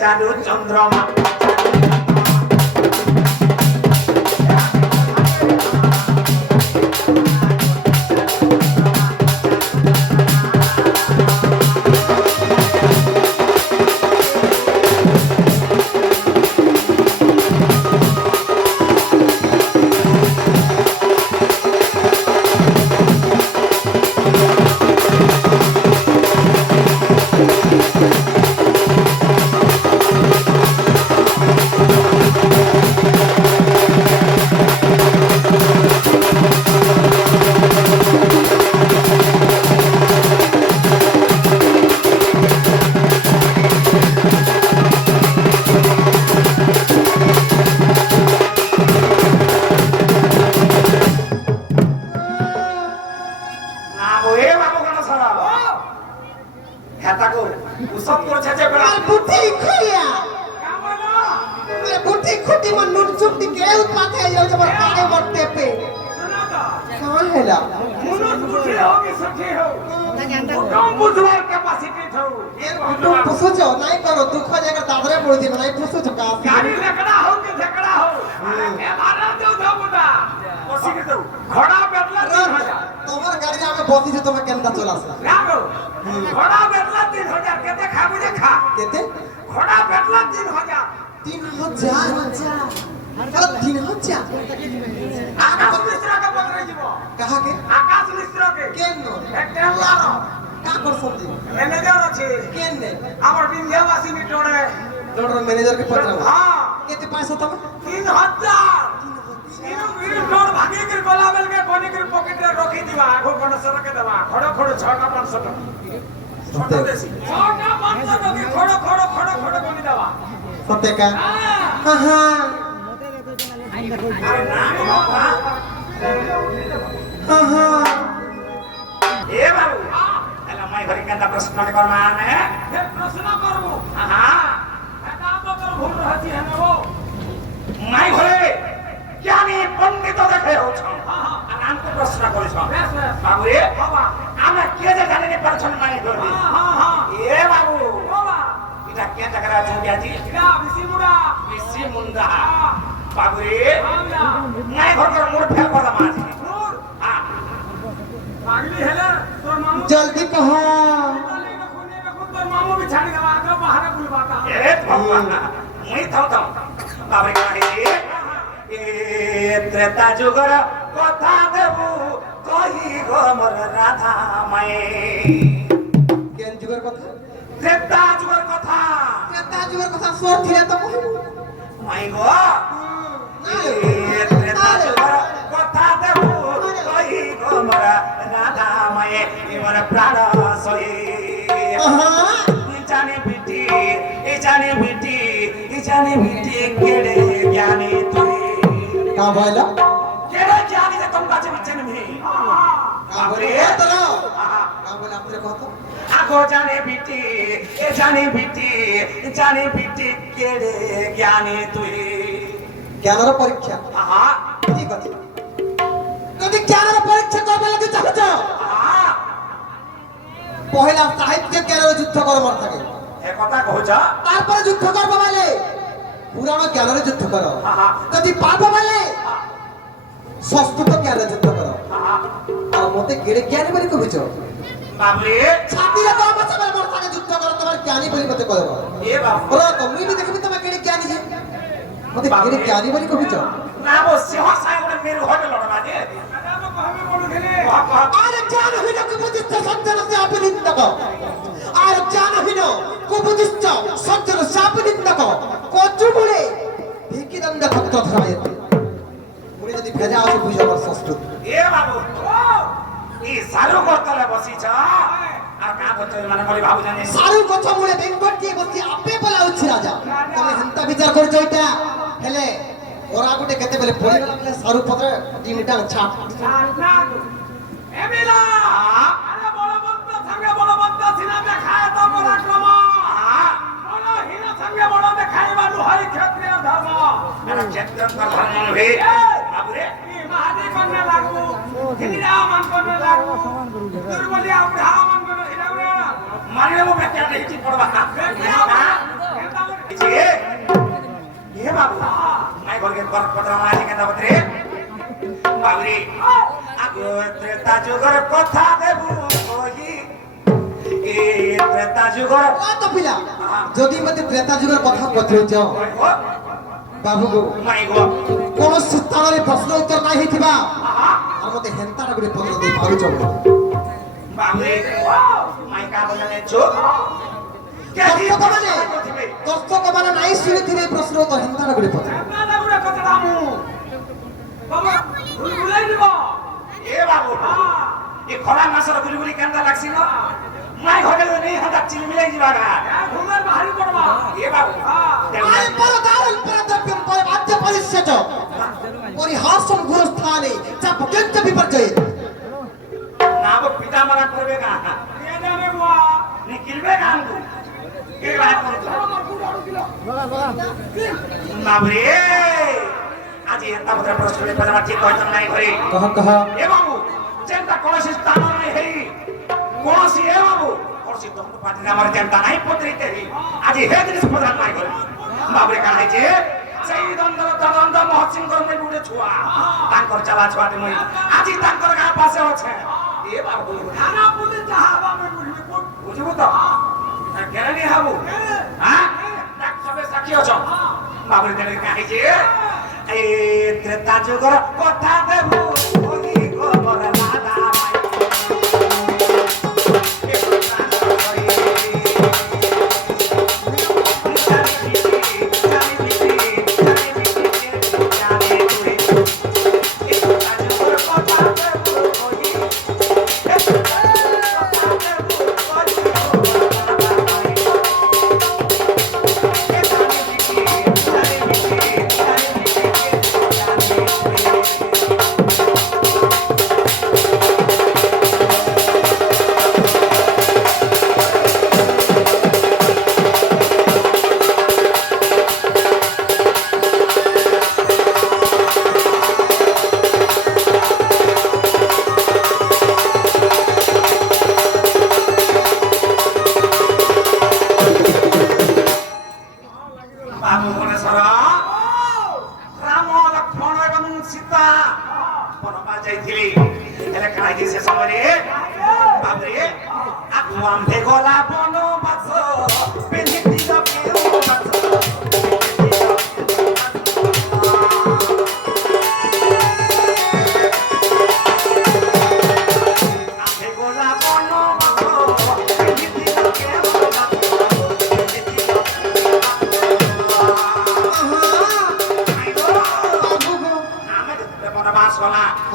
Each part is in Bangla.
চাঁদু চন্দ্রমা मैनेजर के पत्र केते पैसा तब 3000 भागे के गोलाबेल के कोनी के पॉकेट रे रखी दिवा आगो गणसर के दवा खड़ो खड़ो 6 का 500 छोटो देसी 6 का 500 के खड़ो खड़ो खड़ो खड़ो कोनी दवा सत्य का हां हां अरे नाम बाबा हां हां ए बाबू एला मैं भरी केंदा प्रश्न कर माने हे प्रश्न करबो हां भूल रहती है ना वो माई घरे ज्ञानी पंडित देखे हो छ नाम को प्रश्न करे छ बाबू रे बाबा आमे के जे जाने ने परछन माई घरे हां हां ए बाबू बाबा इटा के टकरा जोगिया जी इटा विसी मुंडा बाबू रे माई घर कर मोर फेल कर माजी हां पागली हेले तोर मामू जल्दी कहो तोर मामू भी छाड़ी दवा आगे बाहर बुलवाता ए भगवान मुई थाउ बाबरे काहे ए त्रेता जुगर कथा देबू कही गो मोर राधा माई केन जुगर कथा त्रेता जुगर कथा सोर थिया त माई गो ए त्रेता जुगर कथा देबू कही गो मोर राधा माई ए मोर प्राण सोई जाने बिटी केड़े ज्ञानी तुई का बोला केड़े ज्ञानी जे तुम काचे बच्चे में का बोले तलो का बोला आपने कहो तो आगो जाने बिटी केड़े ज्ञानी तुई ज्ञानर परीक्षा हां ठीक अछि कदी ज्ञानर परीक्षा करबे लागि चाहत हां पहिला साहित्य ज्ञानर युद्ध कर मर থাকে ए কথা कहछ तारपर युद्ध करबो वाले पुराण ज्ञान युद्ध करो कदी पाप वाले संस्कृत ज्ञान युद्ध करो और मते केड़े ज्ञानी बनी कहछ बाबरे छाती रे तो बच्चा मोर साथे युद्ध करो तमर ज्ञानी बनी मते कहबो ए बाप ओ तुम भी देखबी तमे केड़े ज्ञानी जे मते केड़े ज्ञानी बनी कहछ ना वो सिंह साय गोटे मेरे होटल लड़ना जे ना कहबे बोलु खेले अरे ज्ञान होई के बुद्धि संतन से अपनी तक आर উপদিষ্ট সজ্জন শাপনিন্দক কচুমুড়ে ভিকি দণ্ড ক্ষত্র ধরায় পুরি যদি ভেজা আছে বুঝাবার সংস্কৃত এ বাবু এই সারু করতলে বসিছ আর কা করতে মানে বলি বাবু জানি সারু গছ মূলে বেঙ্গট দিয়ে বসি আপে বলা হচ্ছে রাজা তুমি হেন্তা বিচার করছো এটা হেলে ওরা গোটে কেতে বেলে পড়ি গলা সারু পত্রে ডিমটা ছাপ না এমিলা আরে বলবন্ত সঙ্গে বলবন্ত সিনা দেখায় তো পরাক্রম বড় হীন সঙ্গে বড় দেখাইবা লুহাই ক্ষত্রিয় ধর্ম আরে ক্ষত্রিয় ধর্ম হে বাবু রে এই মাদি করনে লাগু হিরা মান করনে লাগু তোর বলি আমরা মান করনে হিরা রে মারিলে মো বেটা দেখি পড়বা জি এ বাবু মাই ঘরকে পত্র মারি কেন বত্রে বাবু রে ত্রেতা যুগের কথা দেবু কহি এ ত্রেতা যুগের ও তো পিলা যদি মতে ত্রেতা যুগের কথা পত্রছ বাবু গো মাই গো কোন স্থাନରେ প্রশ্ন উত্তর নাই হইতিবা আর মতে হেন্তাটা গুলি পত্র দেই পারুছ বাবু রে মাই কা বলে চো দর্শক মানে নাই শুনিথিবে প্রশ্ন উত্তর হেন্তাটা গুলি পত্র না গুড়া কথা দামু বাবা গুলাই দিব এ বাবু এ খরা মাসর গুলি গুলি কেন্দা লাগছি না মাই ঘরে নেই হাত চিলি মিলাই দিবা গা ঘুমের বাহারি পড়বা এ বাবু আই পরদারুল পরদ্রব্যম পরে বাদ্য পরিচ্ছেদ পরিহাসম গুরুস্থানে চাপ গজ্জ বিপর্যয় না গো পিতা মারা করবে গা এ জানে বুয়া নি কিলবে গা আমগো কে বাত করতো বাবরে আজি এটা বড় প্রশ্ন পড়া ঠিক হইতো নাই ঘরে কহ এ বাবু চেন্তা কোনসি স্থান নাই হেই কোনসি এ বাবু কোনসি দন্ত পাটি আমার চেন্তা নাই পত্রিতে হি আজি হে জিনিস প্রধান নাই ঘরে বাবরে কান হইছে সেই দ্বন্দ্ব মহৎসিংহর মই বুড়ে ছুয়া তাঙ্কর চালা ছুয়াতে মই আজি তাঙ্কর গা পাশে আছে এ বাবু খানা পুলি যাহা বাবু বুঝবি বুঝবো তো কেরানি হাবু হ্যাঁ দেখ সবে সাক্ষী আছো বাবরে তেনে কাহিছে এ ত্রেতা যুগর কথা দেবু ওই গোবর লাদা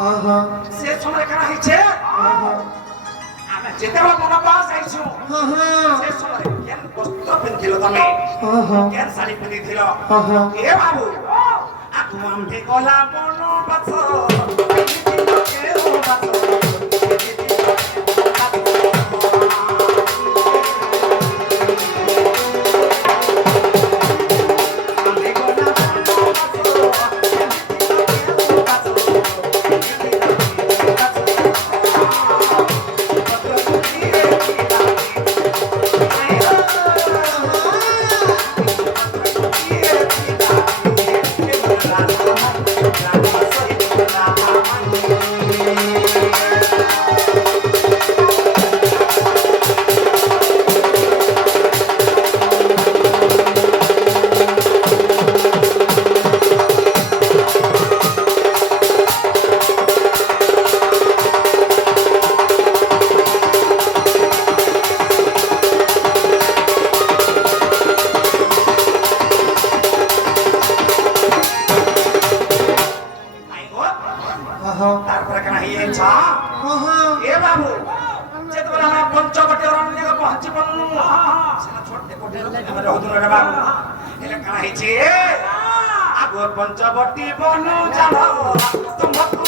से समय करा हिचे आमे जेतेबा मन पास आइछु से समय केन वस्त्र पिन्थिलो तमे केन साडी पिन्थिलो ए बाबू आकु आम्भे गला बन बाछ के ओ बाछ ଆମର ରହୁଥିଲୁ ରେ ବାବୁ ହେଲେ କାଣା ହେଇଛି ଆଗର ପଞ୍ଚବର୍ତ୍ତୀ ବନୁ ଚାଲ ତୁମକୁ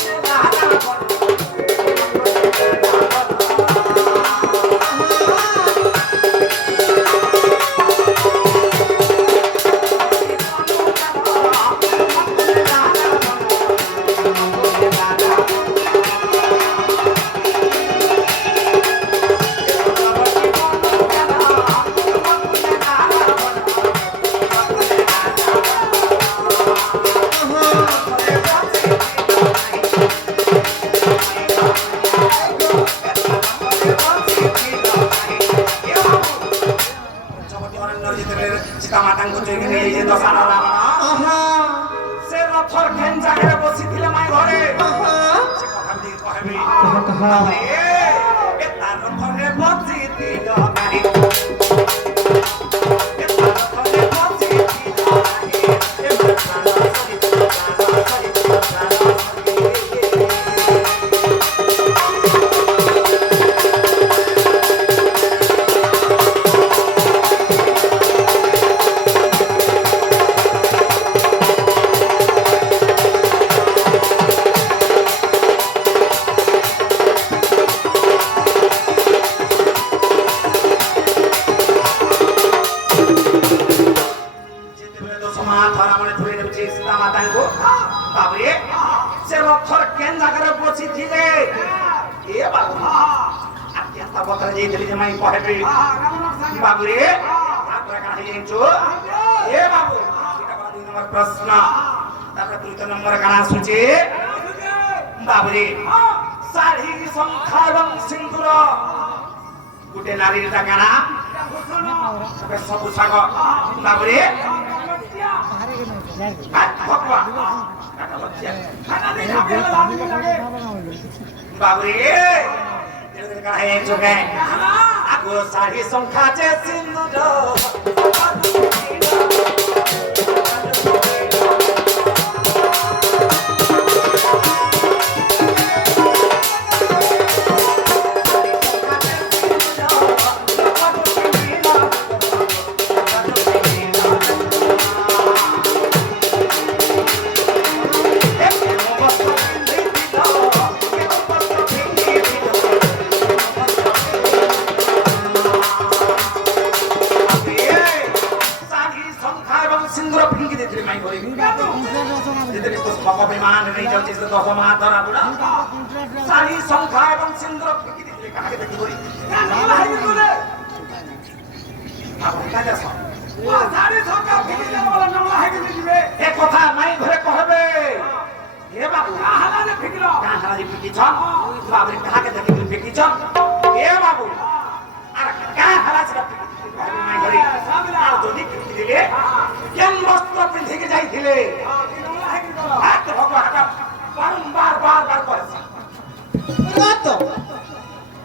ସୀତାମାତାଙ୍କୁ ଚୋରି ନେଇଯାଇଛି ଦଶାନନ ରାବଣ ସେ ରଥର କେନ୍ ଜାଗାରେ ବସିଥିଲେ ମାଇ ଘରେ ସେ କଥା ବି କହିବି ଏ ତା ରଥରେ ବସିଥିଲ ନାହିଁ ଏ ତା ରଥରେ ବସିଥିଲ ନାହିଁ ଏ ପ୍ରାଣ ସହିତ ସୀତାମାତାଙ୍କୁ ବାବୁରେ ସେ ରଥର କେନ୍ ଜାଗାରେ ବସିଥିଲେ ଏ ବାବୁ ଆତ୍ୟନ୍ତ ବତରେ ଯାଇଥିଲି ଯେ ମାଇ କହିବି ବାବୁରେ ତାପରେ କାଣା ହେଇଯାଇଛୁ ଏ ବାବୁ ଏଟା କଲା 2 ନମ୍ବର ପ୍ରଶ୍ନ ତାପରେ 3 ନମ୍ବର କାଣା ଆସୁଛି ବାବୁରେ ଶାଢ଼ୀ ଶଙ୍ଖା ଏବଂ ସିନ୍ଦୁର ଗୋଟେ ନାରୀଟା କାଣା ସବୁ ଶାଗ ବାବୁରେ বাবরে আগো শাড়ি সংখ্যাছে সিন্ধুর শাড়ি সংখ্যা এবং সিন্দুর ফিকি দিলে কাকে দেখি করি এ কথা মাই ঘরে কহবে এ বাবু কাহালানে ফিকিল কাহালানে ফিকিছন বাবুরে কাহাকে দেখি ফিকিছন এ বাবু আর কাহালা সেটা ফিকি মাই ঘরে আর যদি ফিকি দিলে কেন বস্ত্র পিন্ধিকে যাইছিলে হাত ভগবান বারংবার বারবার করেছে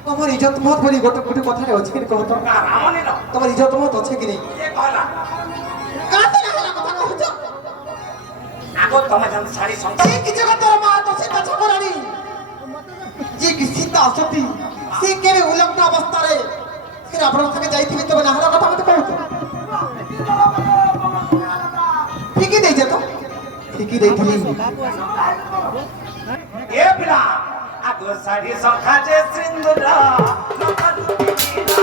তোমার ইজ্জত মত বলি গোটে গোটে কথারে আছে কি কহতো না রামনে না তোমার ইজ্জত মত আছে কি নেই এ কহলা কাতে লাগলা কথা কহছ আগো তুমি জান শাড়ি সংখ্যা সে কি জগত তোর মা তো সীতা ছকরানি যে কি সীতা সতী সে কেবে উলগ্ন অবস্থারে সে রাবণ থেকে যাইতিবি তবে না হলা কথা মতে কহতো ঠিকই দেই যেত ঠিকই দেইছিলি এ পিলা আগো শাড়ি সংখ্যা যে সিন্দুর নকা দুটিনা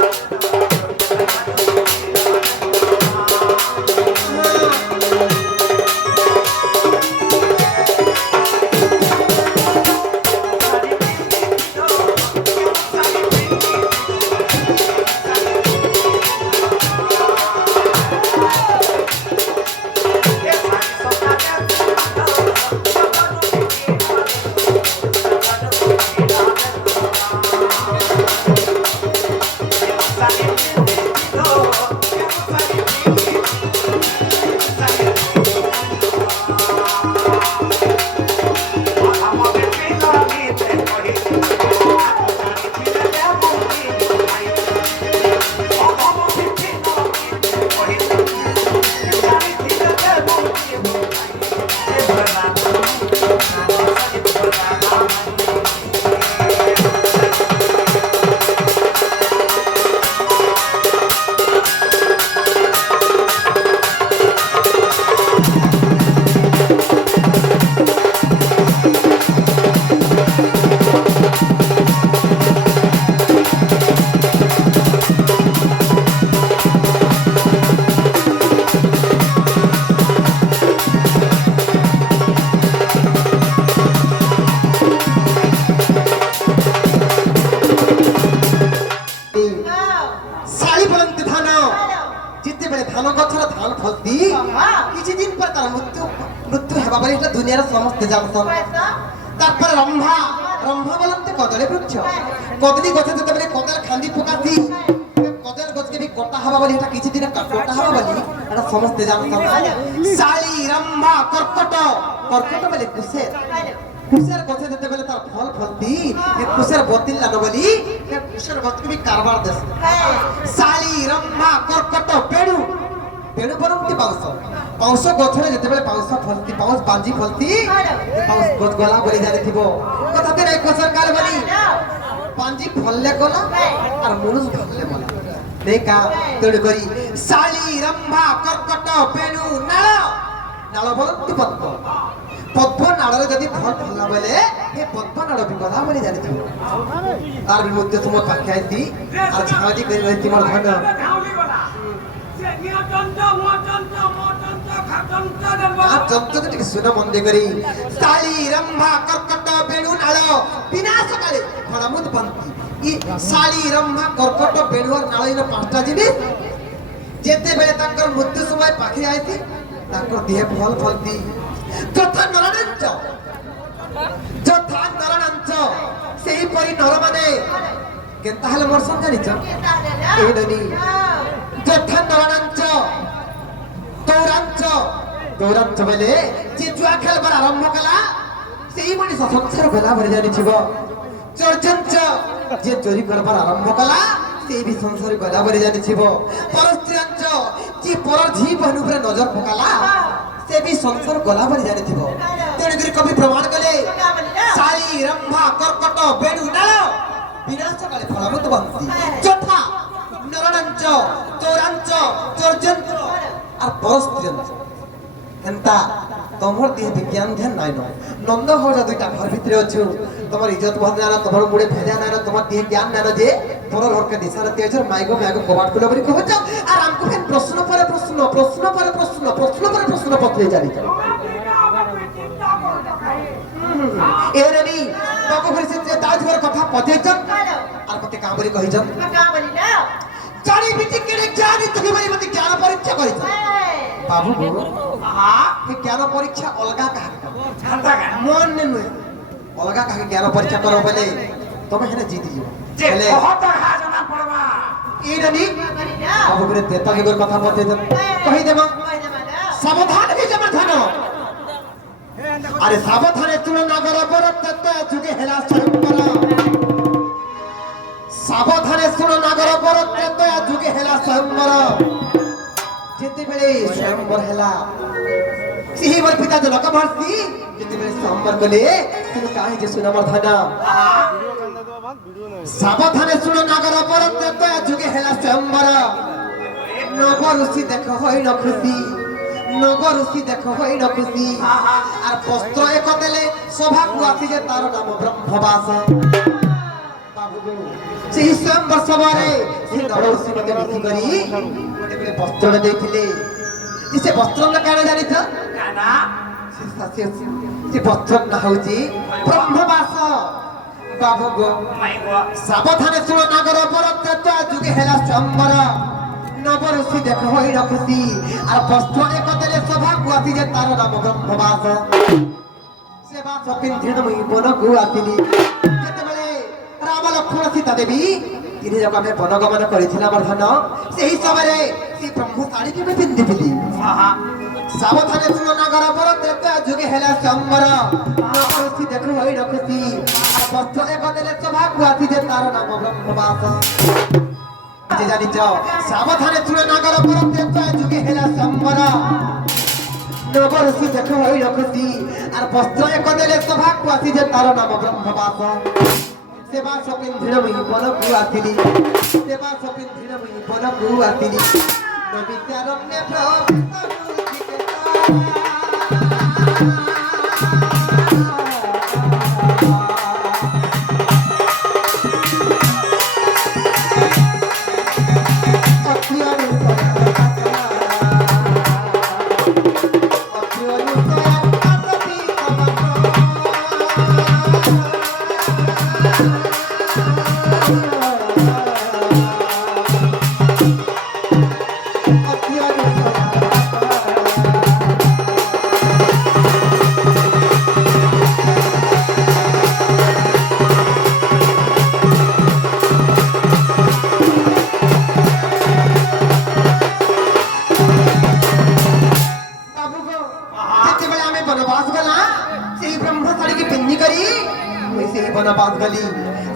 শাড়ি বলন্তি ধান যেতেবেলে ধান গছর ধান ফলতি কিছু দিন পর তার মৃত্যু হেবা বলে এটা দুনিয়ার সমস্তে জানতন তারপরে রম্ভা রম্ভা বলন্তি কদলী বৃক্ষ কদলী গছে যেতেবেলে কদল খান্দি পকাতি কদল গছকে বি কটা হবা বলে এটা কিছু দিন কটা হবা বলে এটা সমস্তে জানতন শাড়ি রম্ভা কর্কট কর্কট বলে কুশের কুশের গছে যেতেবেলে তার ফল ফলতি কুশের বতিল লানো বলি কুশের গছকে বি কারবার দেশ শাড়ি রম্ভা কর্কট পেড়ু পেড়ু বরন্তি বাউঁশ বাউঁশ গছরে যেতেবেলে বাউঁশ ফলতি বাউঁশ বাঞ্জি ফলতি বাউঁশ গছ গলা বলি জানিথিব কথাতে নাই কুশের কাল বলি বাঞ্জি ফললে গলা আর মনুষ ফললে গলা দেখা তেড়ু করি শাড়ি রম্ভা কর্কট পেড়ু নাল নাল বরন্তি পদ্ম পদ্ম নাড়রে যদি ফল ফললা বলে এ পদ্ম নাড় বিকলা বলি জানিথিব তার বিমুদ্দে তোমার পাখি আইতি আর ঝাঁদি করে রই তোমার ধন আর যন্ত্র থেকে শুনে মন দিয়ে করি শালি রম্ভা কর্কট বেণু নাল বিনাশকালে ফলামুদ পন্থী ই শালি রম্ভা কর্কট বেণু আর নাল ইন পাঁচটা জিনিস যেতেবেলে তাঙ্কর মৃত্যু সময় পাখি আইতি তাঙ্কর দেহে ফল ফলতি যথা নরনাঞ্চ সেইপরি নরমানে কেনতা হলে মরসন জানিছ এইডনি যথা নরনাঞ্চ তৌরাঞ্চ তৌরাঞ্চ বেলে যে জুয়া খেলবার আরম্ভ কলা সেই মনিষ সংসার গলা ভরে জানিছিব চর্চঞ্চ যে চোরি করবার আরম্ভ কলা সেই বি সংসার গলা ভরে জানিছিব পরস্ত্রীঞ্চ যে পরর ঝি বহন উপরে নজর পকালা সে বি সংসার গলা ভরে জানিথিব তেণুকরি কবি প্রমাণ কলে শাড়ি রম্ভা কর্কট বেণু নাল বিনাশকালে ফলামুদ বন্তি যথা নরনাঞ্চ চৌরাঞ্চ চর্যঞ্চ আর পরস্ত্রীঞ্চ এন্তা তোমার দেহে বিজ্ঞান ধ্যান নাই নন্দ হওয়া দুইটা ঘর ভিতরে অছু তোমার ইজ্জত বন্ধ না তোমার মুড়ে ভেজা না তোমার দেহে জ্ঞান না যে পরর হরকে দিশার তেজর মাইগো মাইগো কবাট খুলে বলি কহ যাও আর আমকো ফেন প্রশ্ন পরে প্রশ্ন প্রশ্ন পরে প্রশ্ন প্রশ্ন পরে প্রশ্ন পত্রে জানি যাও এরেনি তক ফিরছে যে তাজর কথা পতেছন আর কতে কা বলি কহিছন কা বলি না জানি বিটি কেড়ে জানি তুমি বলি মতে জ্ঞান পরীক্ষা করিছ বাবু জ্ঞান পরীক্ষা অলগা কাহাকে মন নে নয় অলগা কাহাকে জ্ঞান পরীক্ষা করো বলে তুমি হেনে জিতি যাও যে বহুত হাজনা পড়বা এইডনি বাবু করে তেতাকে গোর কথা বলতে কই দেব সাবধান হই যাবে ধন আরে সাবধানে তুল নগর বরত তত যুগে হেলা স্বয়ংবর সাবধানে শুন নগর বরত তত যুগে হেলা স্বয়ংবর যেতেবেলে স্বয়ংবর হেলা সিহি বল পিতা যে লোক ভাসি যেতেবেলে স্বয়ংবর কলে তুমি কাহে যে শুন আমার ধন সাবধানে শুন নগর বরত তত যুগে হেলা স্বয়ংবর নগর ঋষি দেখ হই ন খুশি নগর ঋষি দেখ হই ন খুশি আর বস্ত্র এক দেলে সভাকু আসি যে তার নাম ব্রহ্মবাস সেই স্বয়ংবর সভারে সেই নগর ঋষি মতে মিশি করি ଗୋଟେ ବସ୍ତ୍ର ଦେଇଥିଲେ ସେ ବସ୍ତ୍ର ନା କାଣା ଜାଣିଛ ସେ ବସ୍ତ୍ର ନା ହଉଛି ବ୍ରହ୍ମବାସ ବାବୁ ଗো ସାବଧାନେ ଶୁଣ ନାଗର ବରତ ଯୁগে ହେଲା ସ୍ୱୟଂବର ନବଋଷି ଦେଖ ହୋଇ ରଖୁଛି আর বস্ত্র এক দেলে সভাকু আসি যে তার নাম ব্রহ্মবাস সে বাস পিন্ধিণ মুই বনকু আসিলি যেতেবেলে রাম লক্ষ্মণ সীতা দেবী তিনি যখন আমি বনগমন করেছিলাম আমার ধন সেই সময়ে সেই ব্রহ্ম শাড়ি কেবে পিন্ধিলি সাবধানে শুনো নগর বরত যুগে হেলা সম্বর নবঋষি দেখু হই রখুছি আর বস্ত্র এক দেলে সভাকু আসি যে তার নাম ব্রহ্মবাস যে জানিছ সাবধানে শুনো নগর বরত যুগে হেলা সম্বর নবঋষি দেখু হই রখুছি আর বস্ত্র এক দেলে সভাকু আসি যে তার নাম ব্রহ্মবাস সেবা সপিন্ধিণ মুই বনকু আসিলি সেবা সপিন্ধিণ মুই বনকু আসিলি নবিচারণ্যে ବନବାସ ଗଲି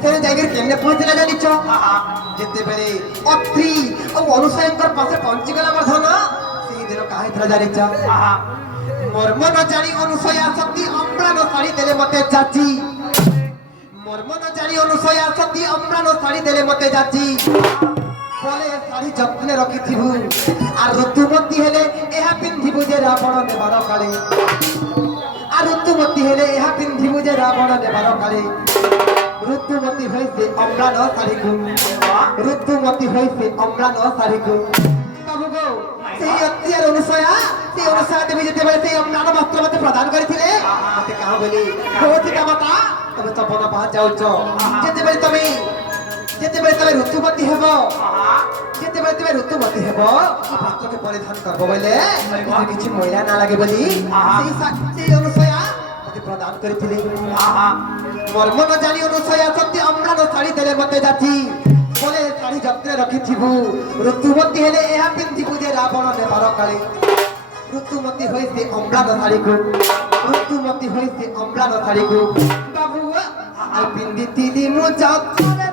ସେ ଜାଗାରେ କେମନେ ପହଞ୍ଚିଲା ଜାଣିଛ ଯେତେବେଳେ ଅତ୍ରି ଆଉ ଅନୁସୟଙ୍କର ପାଖେ ପହଞ୍ଚିଗଲା ମୋର ଧନ ସେଇ ଦିନ କାହା ହେଇଥିଲା ଜାଣିଛ ମର୍ମ ନ ଜାଣି ଅନୁସୟା ସତୀ ଅମ୍ଳାନ ଶାଢ଼ୀ ଦେଲେ ମତେ ଚାଚି ମର୍ମ ନ ଜାଣି ଅନୁସୟା ସତୀ ଅମ୍ଳାନ ଶାଢ଼ୀ ଦେଲେ ମତେ ଚାଚି বলে শাড়ি যত্নে রখিথিবু আর ঋতুমতী হেলে এহা পিন্ধিবু যে রাবণ নেবার কালে আর ঋতুমতী হেলে এহা পিন্ধিবু যে রাবণ নেবার কালে ঋতুমতী হইছে অম্লান শাড়িকু ঋতুমতী হইছে অম্লান শাড়িকু বাবু গো সেই অতি আর অনুসয়া সেই অনুসয়া দেবী যেতেবেলে সেই অম্লান বস্ত্র মতে প্রদান করিছিলে মতে কাহ বলি কৌতিকা মাতা তুমি তো বনবাস যাওছ যেতেবেলে তুমি ঋতুমতী হেব যেতেবেলে তুমি ঋতুমতী হেব বস্ত্রকে পরিধান করব বলে কিছু ময়লা না লাগে বলি সেই অনুসয়া মতে প্রদান করিছিলে মর্ম ন জানি অনুসয়া সত্যি অম্লান শাড়ী দেলে মতে যাচ্ছি বলে শাড়ী যত্নে রখিথিবু ঋতুমতী হেলে এহা পিন্ধিবু যে রাবণ নেবার কালে ঋতুমতী হইছে অম্লান শাড়ীকু ঋতুমতী হইছে অম্লান শাড়ীকু বাবু আর পিন্ধিଥିଲି মু যত্নে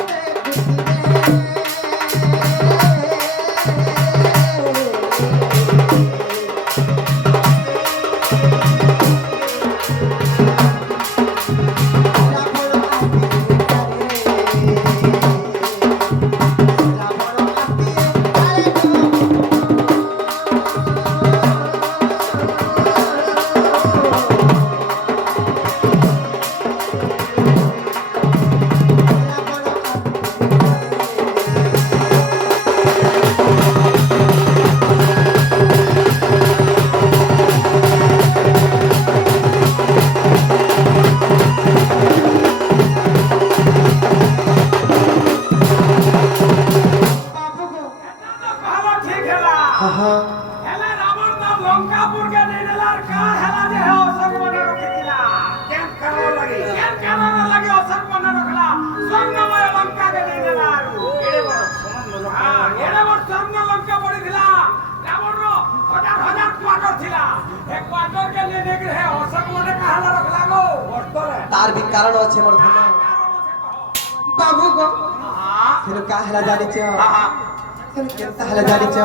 तार भी कारण अच्छे मोर धन बाबू को फिर का हला जानी छ फिर केता हला जानी छ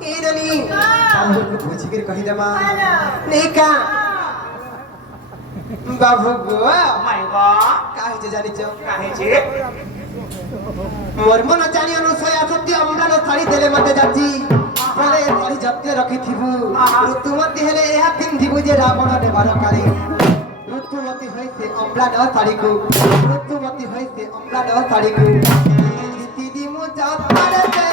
ए ननी बाबू को पूछ के कहि देमा नहीं का बाबू को माय गॉड काहे जे जानी छ काहे छे मोर मन जानी अनुसया सत्य अम्लान शाड़ी देले मते जाची बोले शाड़ी जप्ते रखिथिबु ऋतुमती हेले एहा पिन्धिबु जे रावण नेबार काले ऋतुमती हईसे अम्लान शाड़ीकु ऋतुमती हईसे अम्लान शाड़ीकु दीदी मु जातारे दे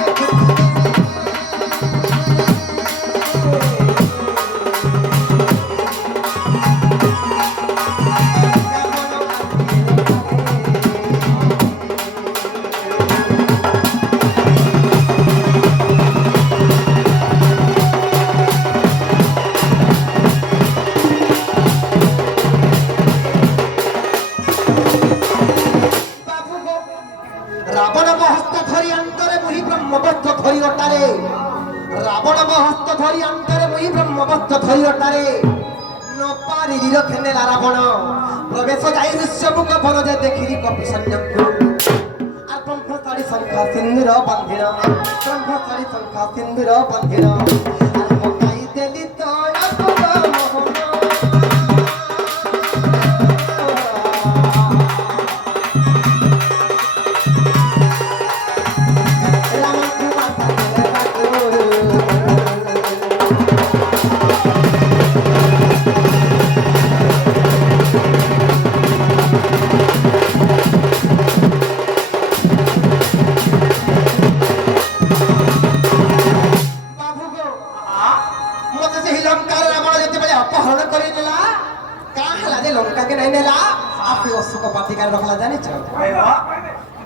रावण हस्त धरी अंतरे मुहि ब्रह्मवस्त्र धरी अटारे रावण हस्त धरी अंतरे मुहि ब्रह्मवस्त्र धरी अटारे न पारी रखेनेला रावण प्रवेश जाई ऋष्यमुख बन जे देखिरी कपि सन्यकु आ ब्रह्मचारी शंखा सिंदूर बंधिन ब्रह्मचारी शंखा सिंदूर बंधिन आ पकाई देली तोड़ा मोहन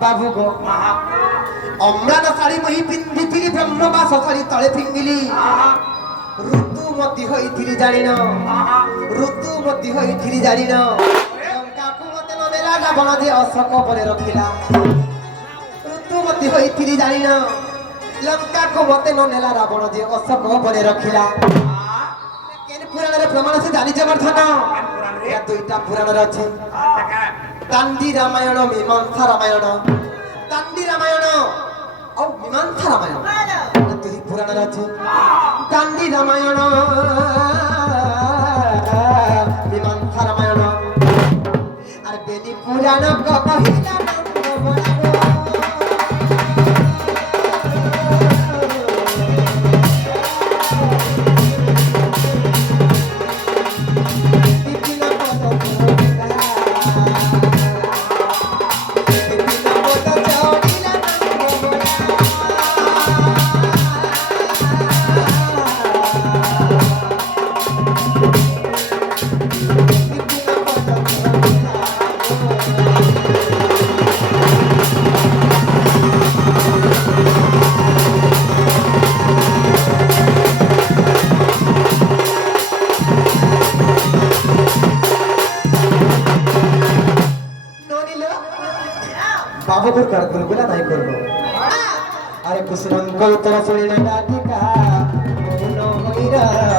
बाबू गो अम्लान शाड़ी मुहि पिंधिथिली ब्रह्मवास शाड़ी तले फिंगिली ऋतुमती होइथिली जानिन ऋतुमती होइथिली जानिन लंकाकु मते न देला रावण जे अशोक परे रखिला ऋतुमती होइथिली जानिन लंकाकु मते न देला रावण जे अशोक परे रखिला केन पुराण रे प्रमाण से जानि जबरधन या दुईटा पुराण रे अछि दांडी रामायण मीमांसा रामायण दांडी रामायण और मीमांसा रामायण तुही पुराण राज्य दांडी रामायण मीमांसा रामायण और बेदी पुराण को कहिला बाबूर कर गुलगुला नाही करबो अरे कुसुम कोतरा सोळीना डाटिका मोनो होईरा